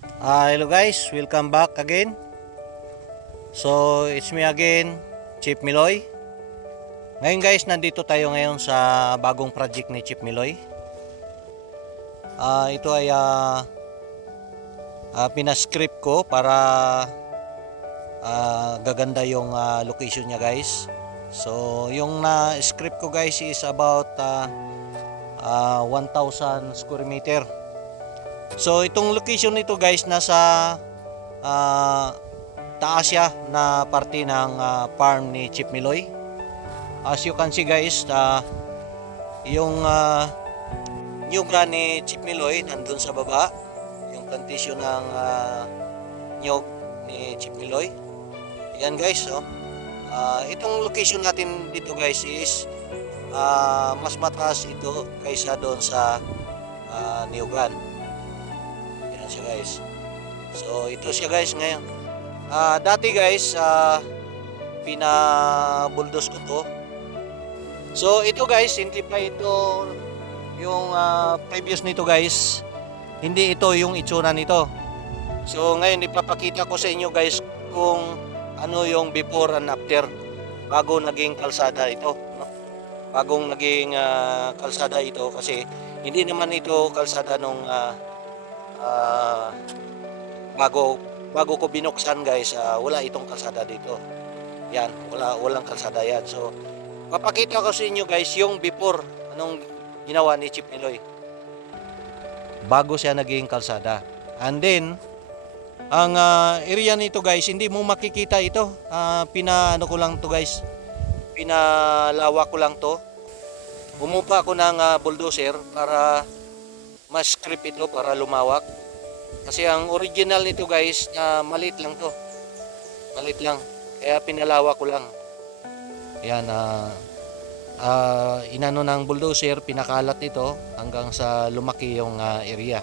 Hello guys, welcome back again. So it's me again, Chief Miloy. Ngayon guys, nandito tayo ngayon sa bagong project ni Chief Miloy. Ito ay pinascript ko para gaganda yung location niya guys. So yung na-script ko guys is about 1,000 square meter. So itong location nito guys nasa taas siya na parte ng farm ni Chief Miloy. As you can see guys, yung nyuga ni Chief Miloy nandun sa baba, yung plantation ng nyug ni Chief Miloy. Yan guys, so itong location natin dito guys is mas mataas ito kaysa doon sa niyugan. Yan siya guys. So ito siya guys ngayon. Dati guys, pinabuldos ko to. So ito guys, hindi pa ito yung previous nito guys. Hindi ito yung itsura nito. So ngayon ipapakita ko sa inyo guys kung ano yung before and after bago naging kalsada ito, no? Bagong naging kalsada ito kasi hindi naman ito kalsada nung bago ko binuksan guys, wala itong kalsada dito. Yan, walang kalsada yan. So papakita ko sa inyo guys yung before, anong ginawa ni Chief Miloy bago siya naging kalsada. And then ang area nito guys, hindi mo makikita ito. Pinaano ko lang to guys, pinalawak ko lang to. Bumupa ako ng bulldozer para mas strip ito para lumawak. Kasi ang original nito guys, maliit lang to. Maliit lang. Kaya pinalawak ko lang. Yan, inano ng bulldozer, pinakalat ito hanggang sa lumaki yung area.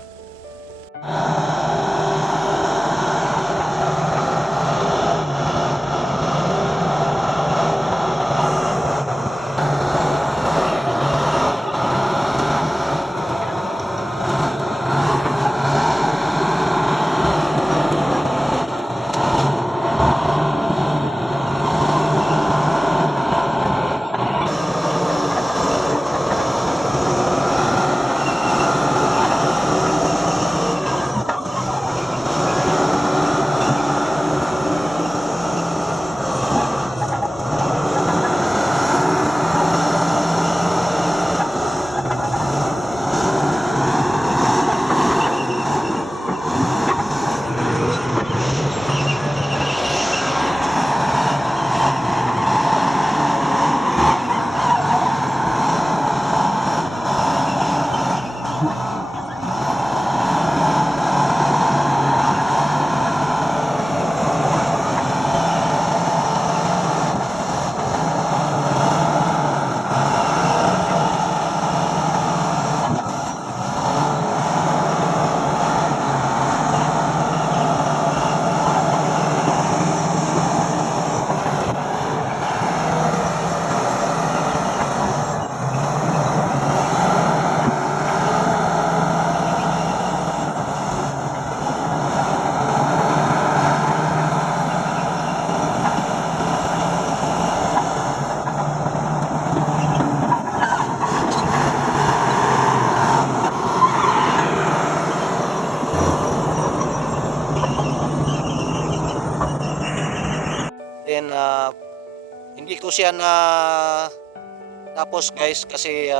Then hindi ko siya na tapos guys kasi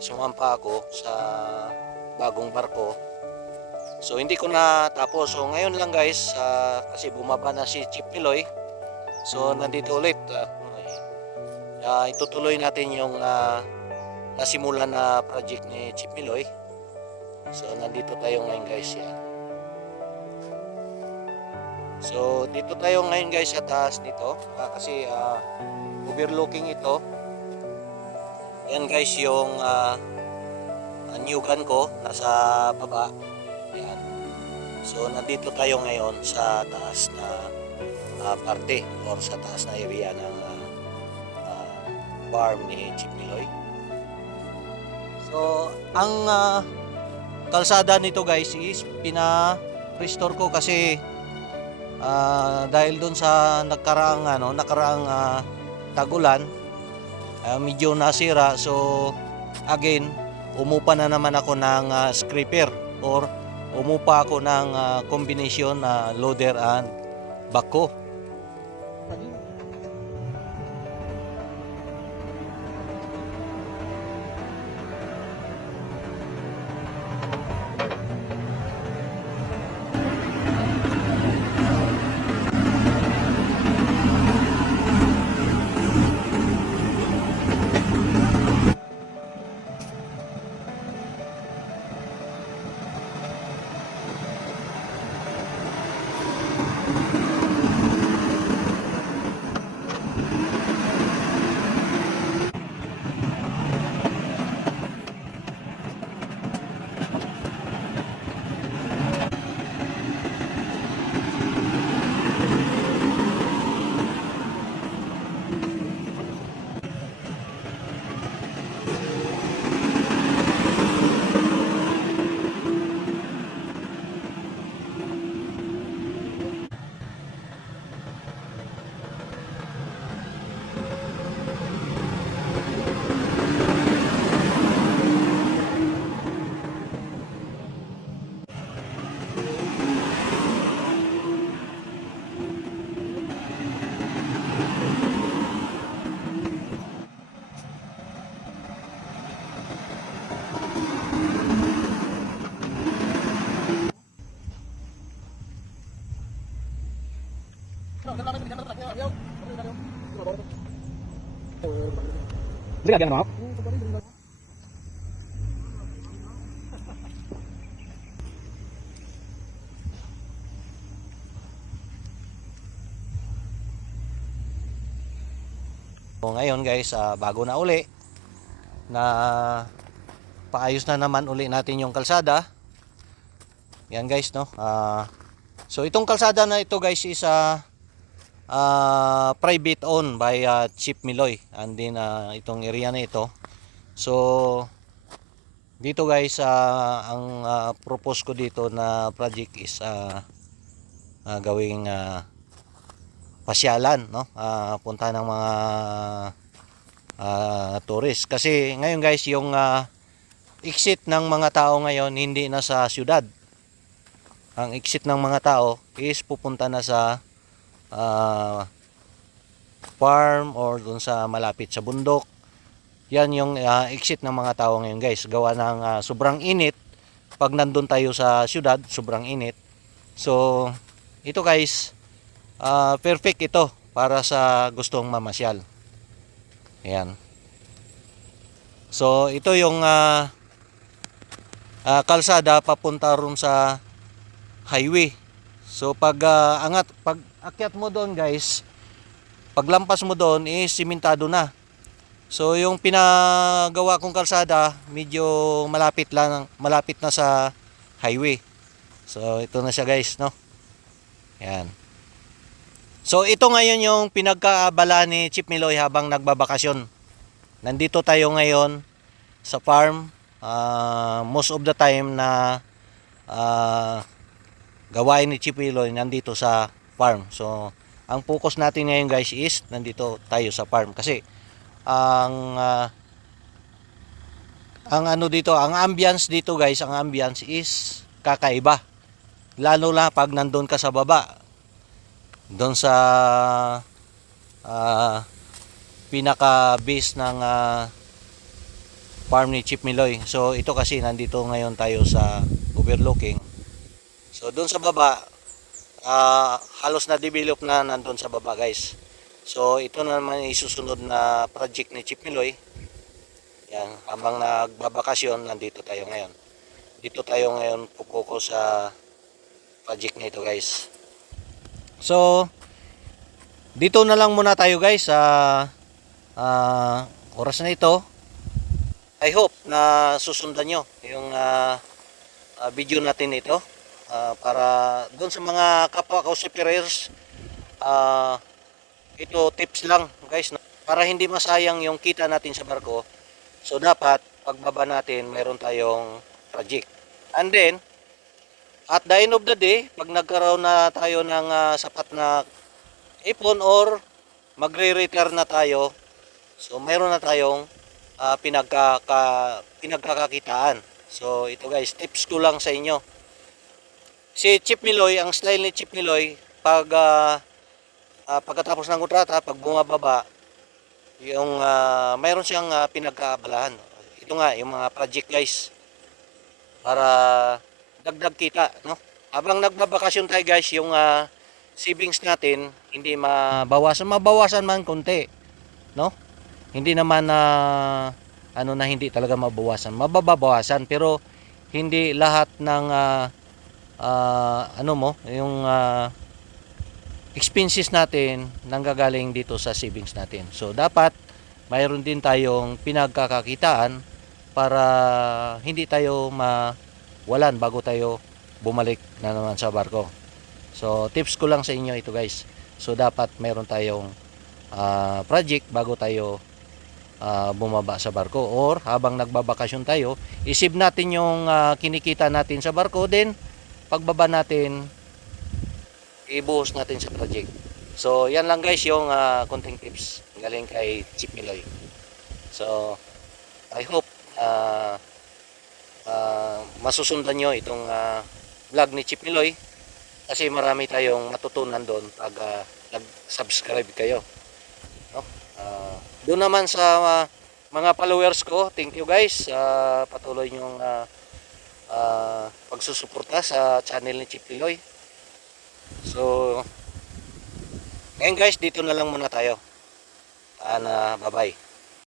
sumampa ako sa bagong barko. So hindi ko na tapos. So ngayon lang guys, kasi bumaba na si Chief Miloy. So nandito ulit. Itutuloy natin yung nasimulan na project ni Chief Miloy. So nandito tayo ngayon guys. Yan. So dito tayo ngayon guys sa taas nito kasi overlooking ito. Yan guys yung nyugan ko nasa baba. Yan. So nandito tayo ngayon sa taas na parte or sa taas na area ng farm ni Chief Miloy. So ang kalsada nito guys is restore ko kasi dahil doon sa nakaraang tagulan, medyo nasira. So again, umupa na naman ako ng scraper, or umupa ako ng combination na loader and backhoe. Sige, ganun mo. So ngayon guys, bago na uli na paayos na naman uli natin yung kalsada. Yan guys, no. So itong kalsada na ito guys is private owned by Chief Miloy, and then itong area na ito. So dito guys, ang propose ko dito na project is gawing pasyalan, no. Punta ng mga tourist, kasi ngayon guys yung exit ng mga tao ngayon hindi na sa syudad. Ang exit ng mga tao is pupunta na sa farm or dun sa malapit sa bundok. Yan yung exit ng mga tao ngayon guys, gawa ng sobrang init. Pag nandun tayo sa syudad, sobrang init. So ito guys, perfect ito para sa gustong mamasyal. Ayan. So ito yung kalsada papunta ron sa highway. So pag akyat mo doon guys, paglampas mo doon is simentado na. So yung pinagawa kong kalsada medyo malapit na sa highway. So ito na siya guys, no. Ayan. So ito ngayon yung pinagkaabala ni Chief Miloy habang nagbabakasyon. Nandito tayo ngayon sa farm. Most of the time na gawain ni Chief Miloy nandito sa farm. So ang focus natin ngayon guys is nandito tayo sa farm, kasi ang ambience dito guys, ang ambience is kakaiba. Lalo na pag nandun ka sa baba, doon sa pinaka base ng farm ni Chief Miloy. So ito kasi nandito ngayon tayo sa overlooking. So doon sa baba, halos na develop na nandun sa baba guys. So ito na naman isusunod na project ni Chief Miloy. Yan, habang nagbabakasyon nandito tayo ngayon. Dito tayo ngayon pupuko sa project na ito guys. So dito na lang muna tayo guys sa oras na ito. I hope na susundan nyo yung video natin ito, para doon sa mga kapwa cowshippers. Ito tips lang guys, para hindi masayang yung kita natin sa barko. So dapat pagbaba natin mayroon tayong project. And then At the end of the day, pag nagkaroon na tayo ng sapat na ipon or magre-retire na tayo, so mayroon na tayong pinagkakakitaan. So ito guys, tips ko lang sa inyo. Si Chief Miloy, ang style ni Chief Miloy, pag pagkatapos ng kontrata, pag bumababa, yung mayroon siyang pinagkaabalahan. Ito nga, yung mga project guys, para dagdag kita, no? Habang nagbabakasyon tayo guys, yung savings natin hindi mabawasan man konti, no? Hindi naman na hindi talaga mabawasan. Mababawasan pero hindi lahat ng yung expenses natin nanggagaling dito sa savings natin. So dapat mayroon din tayong pinagkakakitaan para hindi tayo mawalan bago tayo bumalik na naman sa barko. So tips ko lang sa inyo ito guys. So dapat mayroon tayong project bago tayo bumaba sa barko, or habang nagbabakasyon tayo, isip natin yung kinikita natin sa barko, then pagbaba natin ibuhos natin sa project. So yan lang guys yung konting tips galing kay Chief Miloy. So I hope masusundan nyo itong vlog ni Chief Miloy, kasi marami tayong matutunan doon pag nag-subscribe kayo, no? Doon naman sa mga followers ko, thank you guys, patuloy nyong pagsusuporta sa channel ni Chief Miloy. So ngayon guys, dito na lang muna tayo. Bye bye.